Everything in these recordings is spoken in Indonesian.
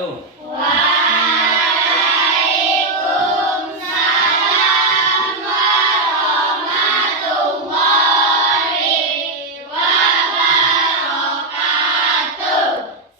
wabarakatuh. Waalaikumsalam warahmatullahi wabarakatuh.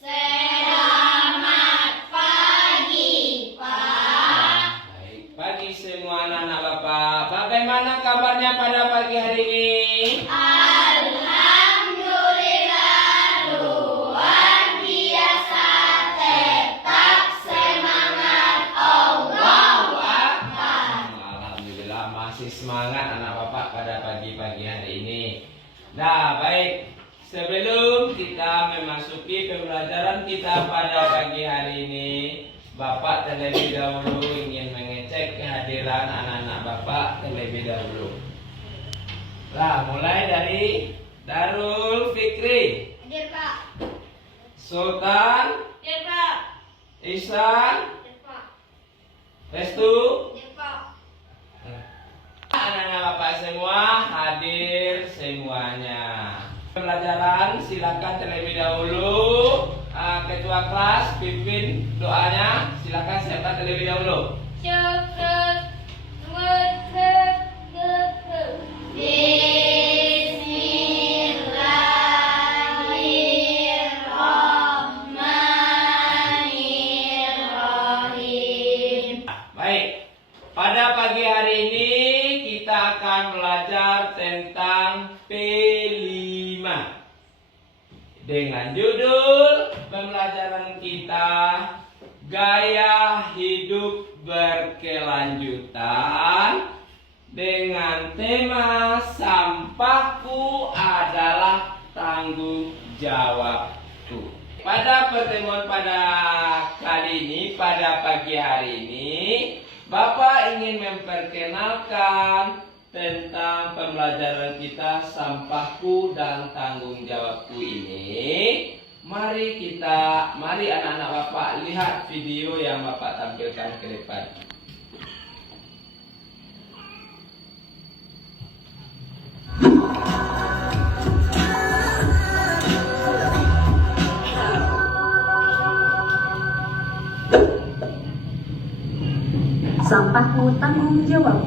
Selamat pagi, Pak. Baik, pagi semua anak-anak Bapak. Bagaimana kabarnya pada pagi hari ini? Alhamdulillah, luar biasa, tetap semangat. Allahu Akbar. Alhamdulillah masih semangat anak Bapak pada pagi-pagi hari ini. Nah, baik. Sebelum kita memasuki pembelajaran kita pada pagi hari ini, Bapak terlebih dahulu ingin mengecek kehadiran anak-anak Bapak terlebih dahulu. Nah, mulai dari Darul Fikri, Hadir, Pak. Sultan, Hadir, Pak. Ihsan, Hadir, Pak. Restu. Hadir, Pak. Anak-anak Bapak semua hadir semuanya. Pembelajaran silakan terlebih dahulu. Ketua kelas pimpin doanya. Silakan siapkan terlebih dahulu. Bismillahirrahmanirrahim. Baik. Pada pagi hari ini kita akan belajar tentang P5 dengan judul pembelajaran kita gaya hidup berkelanjutan dengan tema sampahku adalah tanggung jawabku. Pada pertemuan pada kali ini, pada pagi hari ini, Bapak ingin memperkenalkan tentang pembelajaran kita sampahku dan tanggung jawabku ini. Mari anak-anak Bapak lihat video yang Bapak tampilkan ke depan. Sampahku tanggung jawab.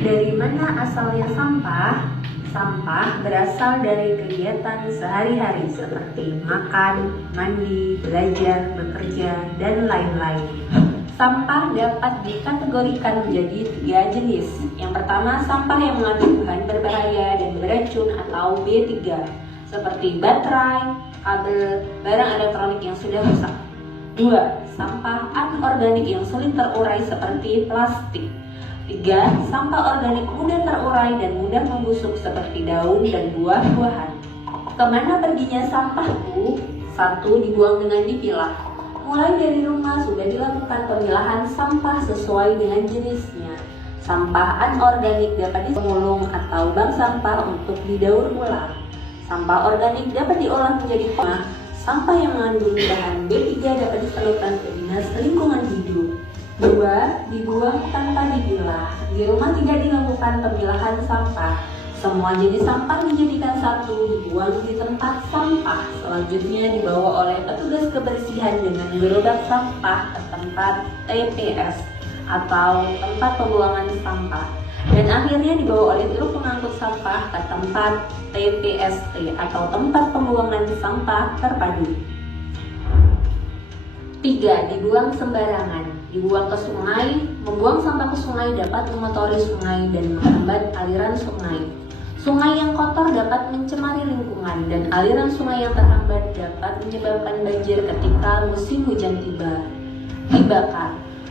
Dari mana asalnya sampah? Sampah berasal dari kegiatan sehari-hari seperti makan, mandi, belajar, bekerja, dan lain-lain. Sampah dapat dikategorikan menjadi 3 jenis. Yang pertama, sampah yang mengandung bahan berbahaya dan beracun atau B3, seperti baterai, kabel, barang elektronik yang sudah rusak. 2. Sampah anorganik yang sulit terurai seperti plastik. 3. Sampah organik mudah terurai dan mudah membusuk seperti daun dan buah-buahan. Kemana perginya sampahku? 1. Dibuang dengan dipilah. Mulai dari rumah sudah dilakukan pemilahan sampah sesuai dengan jenisnya. Sampah anorganik dapat dipemulung atau bank sampah untuk didaur ulang. Sampah organik dapat diolah menjadi pomah. Sampah yang mengandung bahan B3 dapat disalurkan ke Dinas Lingkungan Hidup. 2. Dibuang tanpa dipilah. Di rumah tidak dilakukan pemilahan sampah. Semua jenis sampah dijadikan satu, dibuang di tempat sampah. Selanjutnya dibawa oleh petugas kebersihan dengan gerobak sampah ke tempat TPS atau tempat pembuangan sampah. Dan akhirnya dibawa oleh truk pengangkut sampah ke tempat TPST atau tempat pembuangan sampah terpadu. 3. Dibuang sembarangan. Dibuang ke sungai. Membuang sampah ke sungai dapat mengotori sungai dan menghambat aliran sungai. Sungai yang kotor dapat mencemari lingkungan dan aliran sungai yang terhambat dapat menyebabkan banjir ketika musim hujan tiba. Dibakar.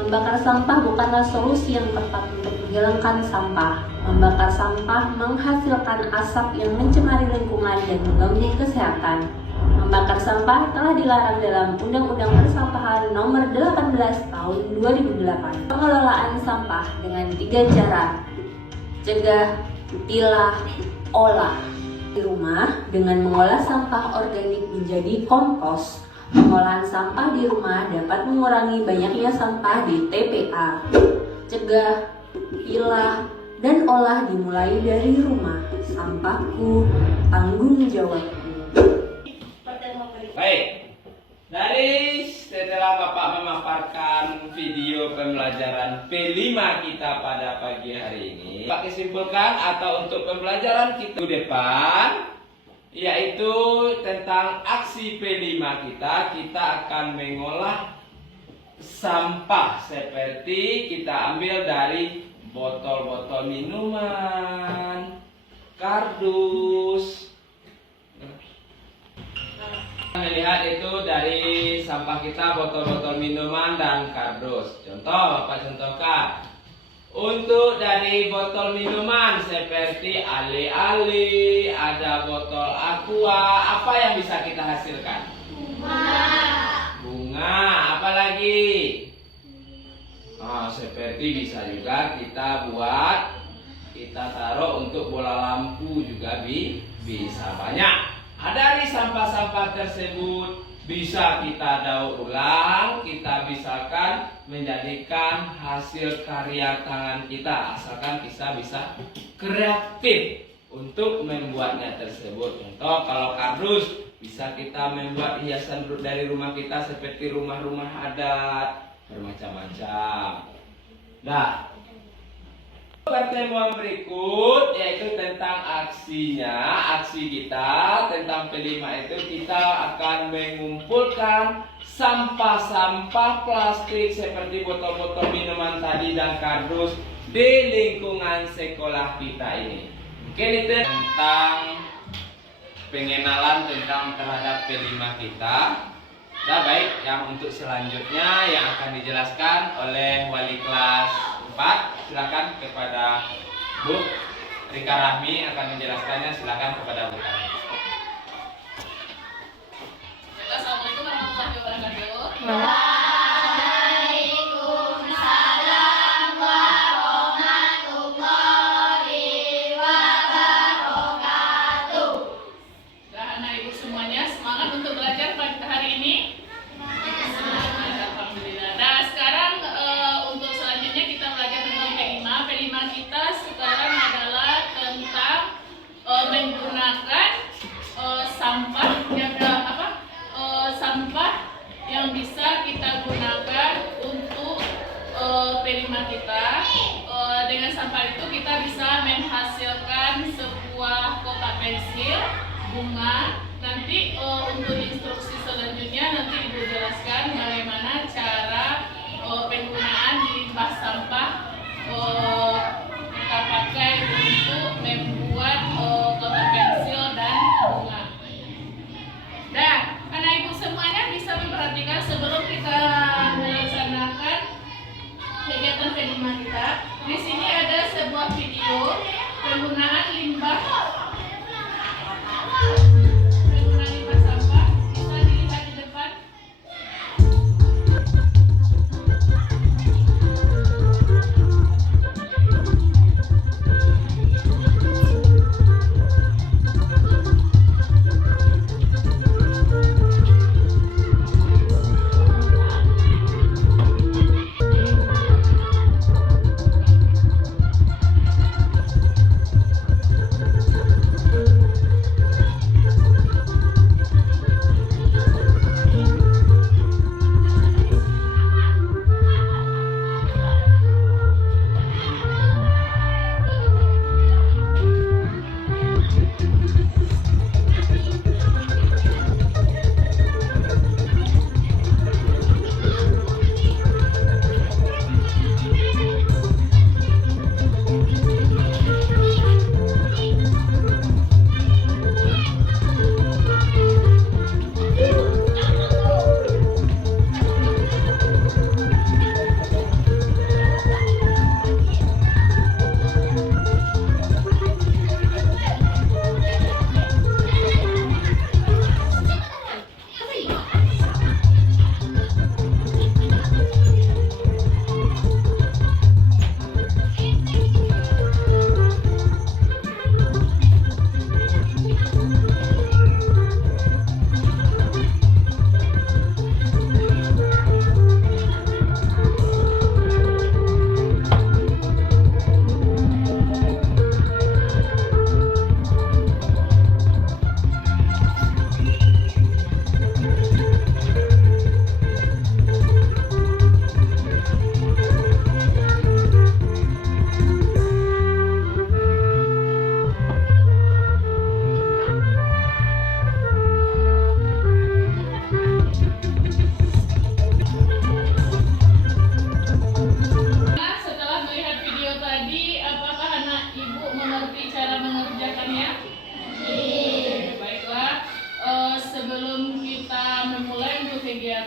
Membakar sampah bukanlah solusi yang tepat untuk menghilangkan sampah. Membakar sampah menghasilkan asap yang mencemari lingkungan dan mengganggu kesehatan. Membakar sampah telah dilarang dalam Undang-Undang Persampahan Nomor 18 Tahun 2008. Pengelolaan sampah dengan 3 cara: cegah, pilah, olah. Di rumah dengan mengolah sampah organik menjadi kompos. Pengolahan sampah di rumah dapat mengurangi banyaknya sampah di TPA. Cegah, pilah, dan olah dimulai dari rumah. Sampahku, tanggung jawabku. Baik. Dari setelah Bapak memaparkan video pembelajaran P5 kita pada pagi hari ini, Bapak kesimpulkan atau untuk pembelajaran kita depan, yaitu tentang aksi P5 kita akan mengolah sampah seperti kita ambil dari botol-botol minuman, kardus. Melihat itu dari sampah kita botol-botol minuman dan kardus. Contoh, Bapak contohkan. Untuk dari botol minuman seperti ale-ale, ada botol aqua, apa yang bisa kita hasilkan? Bunga, apa lagi? Seperti bisa juga kita buat, kita taruh untuk bola lampu juga bisa banyak. Dari sampah-sampah tersebut bisa kita daur ulang, kita bisakan menjadikan hasil karya tangan kita, asalkan kita bisa kreatif untuk membuatnya tersebut. Contoh, kalau kardus bisa kita membuat hiasan dari rumah kita seperti rumah-rumah adat bermacam-macam. Nah, pertemuan berikut yaitu tentang aksi kita tentang P5 itu kita akan mengumpulkan sampah-sampah plastik seperti botol-botol minuman tadi dan kardus di lingkungan sekolah kita ini. Mungkin itu tentang pengenalan tentang terhadap P5 kita. Nah, baik, yang untuk selanjutnya yang akan dijelaskan oleh wali kelas 4, silakan kepada Bu Rika Rahmi akan menjelaskannya. Silakan kepada Bu. Assalamualaikum warahmatullahi wabarakatuh. Waalaikumsalam warahmatullahi wabarakatuh. Anak ibu semuanya semangat untuk belajar pada hari ini. Alhamdulillah. Nah, sekarang untuk selanjutnya kita belajar tentang P5. P5 kita sekarang adalah tentang menggunakan sampah sampah yang bisa kita gunakan untuk P5 kita. Dengan sampah itu kita bisa menghasilkan sebuah kotak pensil, bunga. Nanti untuk instruksi selanjutnya nanti Ibu jelaskan bagaimana cara penggunaan limbah sampah kita pakai untuk membuat kotak pensil dan bunga. Nah, anak ibu semuanya bisa memperhatikan sebelum kita melaksanakan kegiatan P5 kita. Di sini ada sebuah video penggunaan limbah sampah. Bisa dilihat di depan.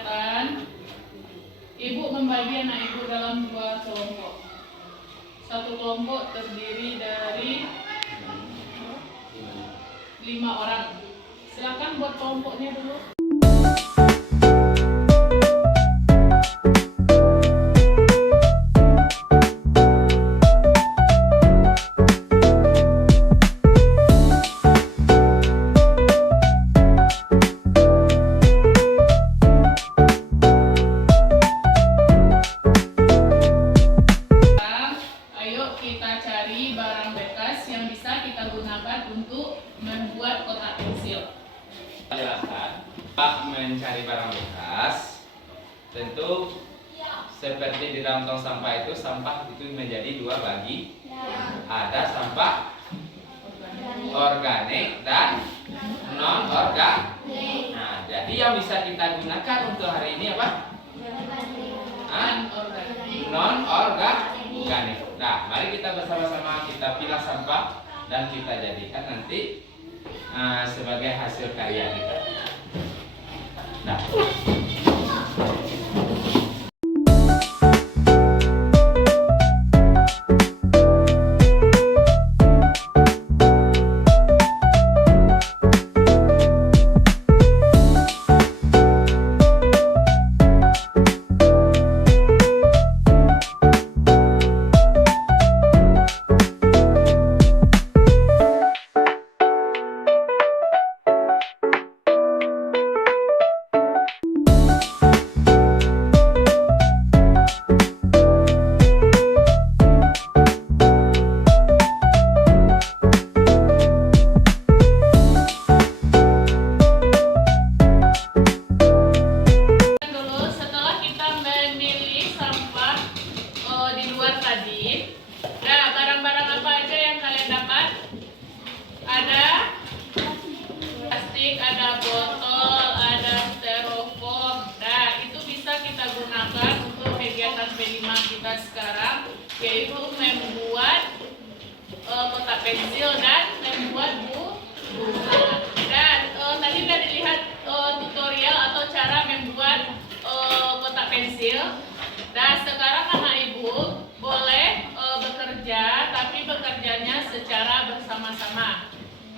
kegiatan, Ibu membagi anak Ibu dalam 2 kelompok. Satu kelompok terdiri dari 5 orang. Silakan buat kelompoknya dulu. Ayo kita cari barang bekas yang bisa kita gunakan untuk membuat kotak pensil. Jelaskan, Pak mencari barang bekas. Tentu seperti di dalam tong sampah itu menjadi 2 bagi. Ada sampah organik dan non organik. Nah, jadi yang bisa kita gunakan untuk hari ini apa? Non organik. Nah, mari kita bersama-sama kita pilah sampah dan kita jadikan nanti sebagai hasil karya kita. Nah. Ada botol, ada styrofoam. Nah, itu bisa kita gunakan untuk kegiatan B5 kita sekarang, yaitu membuat kotak pensil dan membuat bunga. Dan tadi sudah dilihat tutorial atau cara membuat kotak pensil. Nah, sekarang anak ibu boleh bekerja, tapi bekerjanya secara bersama-sama.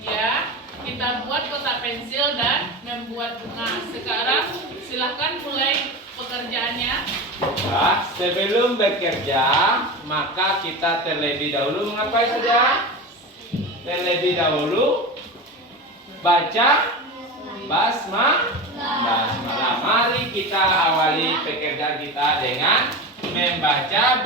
Ya, kita buat kotak pensil dan membuat bunga. Sekarang silahkan mulai pekerjaannya. Nah, sebelum bekerja, maka kita terlebih dahulu mengapai saja? Terlebih dahulu baca basmalah. Mari kita awali pekerjaan kita dengan membaca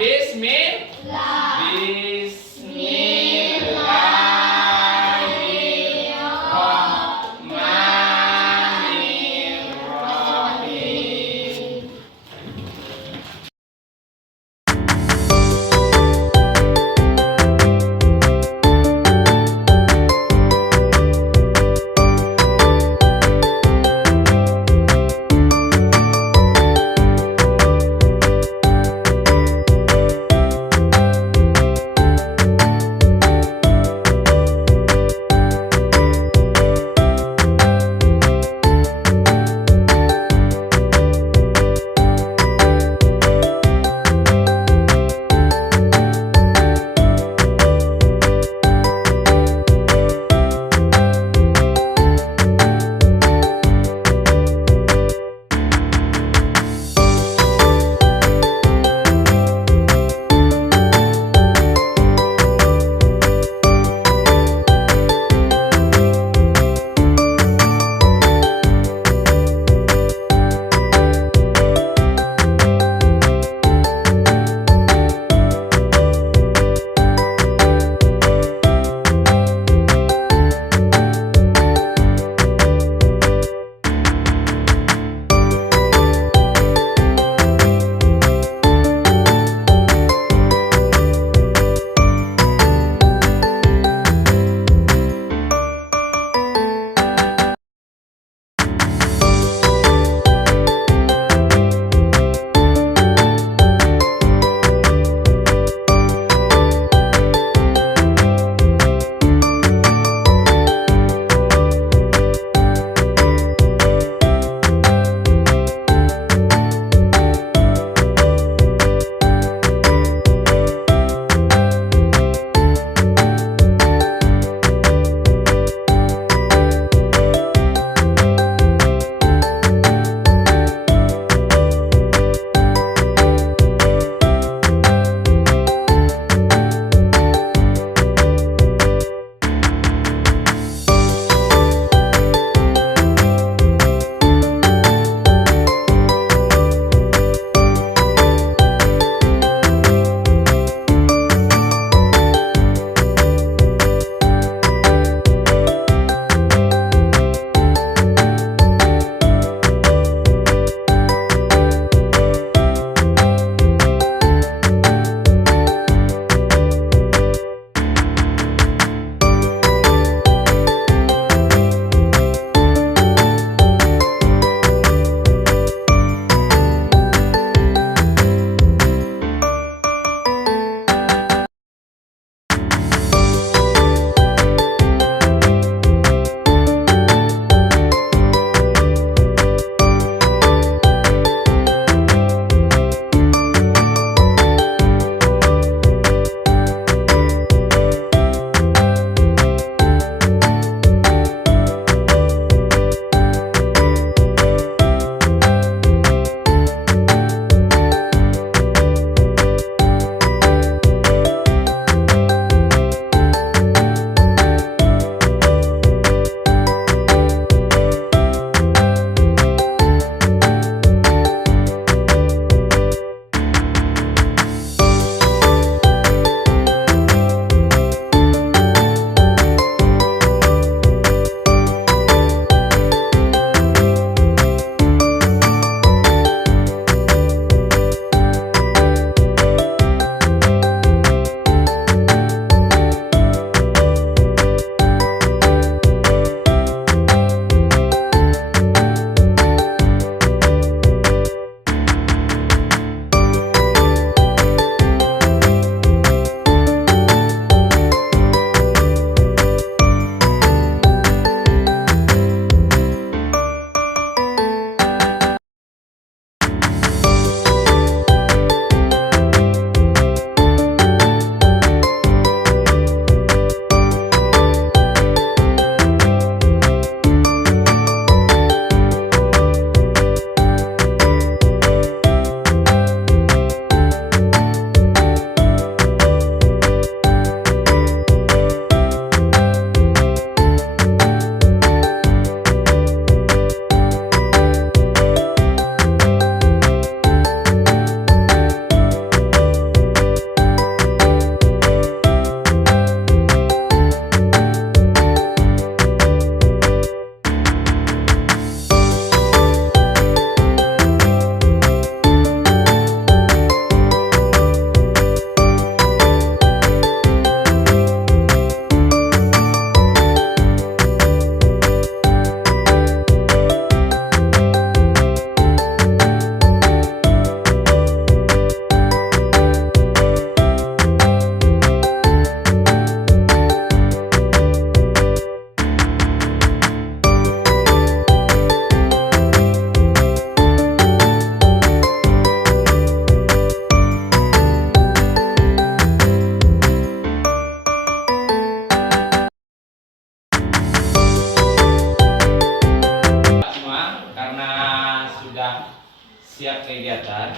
siap kegiatan.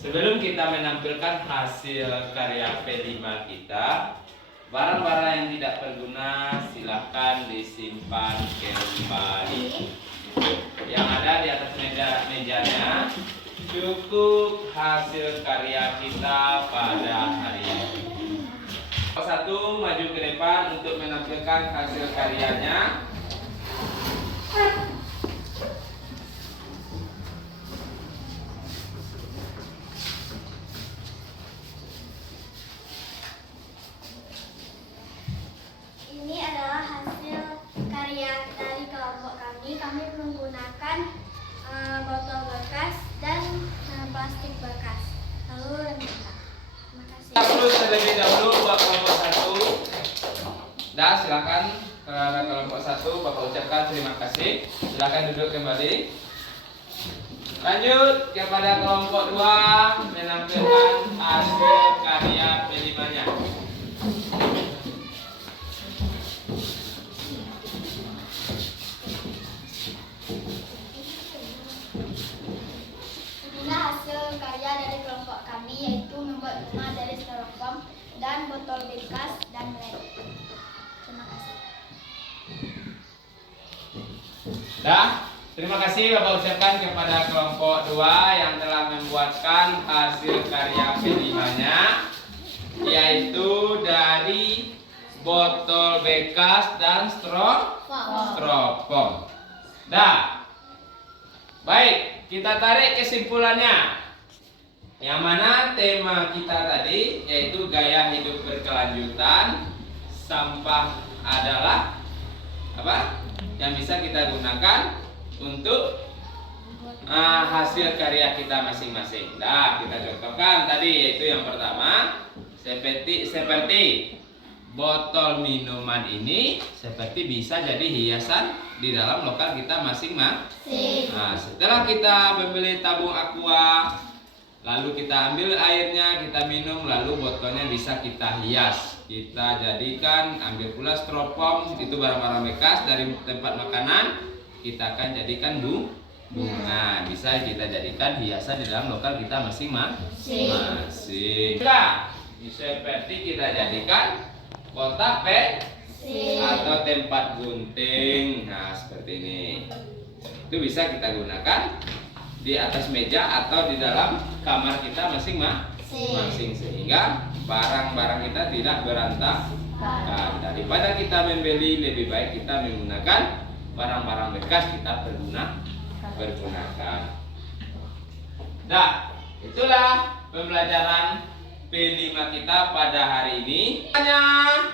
Sebelum kita menampilkan hasil karya P5 kita, barang-barang yang tidak berguna silahkan disimpan kembali. Yang ada di atas mejanya cukup hasil karya kita pada hari ini. Satu maju ke depan untuk menampilkan hasil karyanya. Ini adalah hasil karya dari kelompok kami. Kami menggunakan botol bekas dan plastik bekas. Lalu rembang. Terima kasih. Terus terlebih dahulu buat kelompok 1. Dah, silakan kelompok 1 Bapak ucapkan terima kasih. Silakan duduk kembali. Lanjut kepada kelompok 2 menampilkan hasil karya P5-nya. Inilah hasil karya dari kelompok kami, yaitu membuat bunga dari styrofoam dan botol bekas dan lem. Terima kasih. Dah, terima kasih Bapak ucapkan kepada kelompok 2 yang telah membuatkan hasil karya P5-nya, yaitu dari botol bekas dan styrofoam. Dah. Baik, kita tarik kesimpulannya. Yang mana tema kita tadi yaitu gaya hidup berkelanjutan. Sampah adalah apa? Yang bisa kita gunakan untuk hasil karya kita masing-masing. Nah, kita contohkan tadi yaitu yang pertama seperti botol minuman ini seperti bisa jadi hiasan di dalam lokal kita masing-masing. Nah, setelah kita membeli tabung aqua, lalu kita ambil airnya, kita minum, lalu botolnya bisa kita hias. Kita jadikan, ambil pula styrofoam, itu barang-barang bekas dari tempat makanan, kita akan jadikan bunga. Bisa kita jadikan hiasan di dalam lokal kita masing-masing. Nah, seperti kita jadikan kotak atau tempat gunting. Nah, seperti ini. Itu bisa kita gunakan di atas meja atau di dalam kamar kita masing-masing, sehingga barang-barang kita tidak berantakan. Daripada kita membeli, lebih baik kita menggunakan barang-barang bekas kita pergunakan. Nah, itulah pembelajaran P5 kita pada hari ini.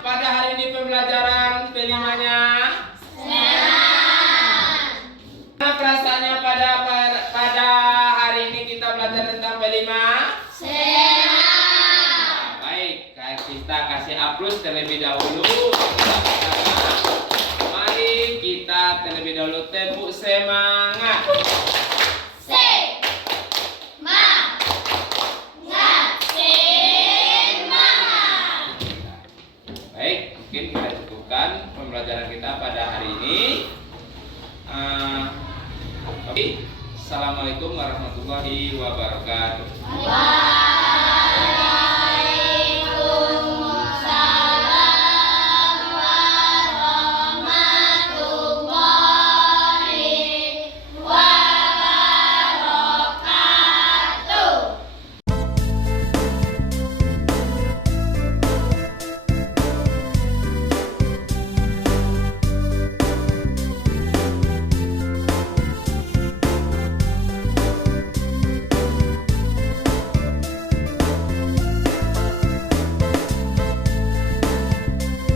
Pada hari ini pembelajaran P5-nya Gimana perasaannya pada hari ini kita belajar tentang P5? Nah, baik, kita kasih aplaus terlebih dahulu. Mari kita terlebih dahulu tepuk semangat. Mungkin kita cukupkan pembelajaran kita pada hari ini. Assalamualaikum warahmatullahi wabarakatuh.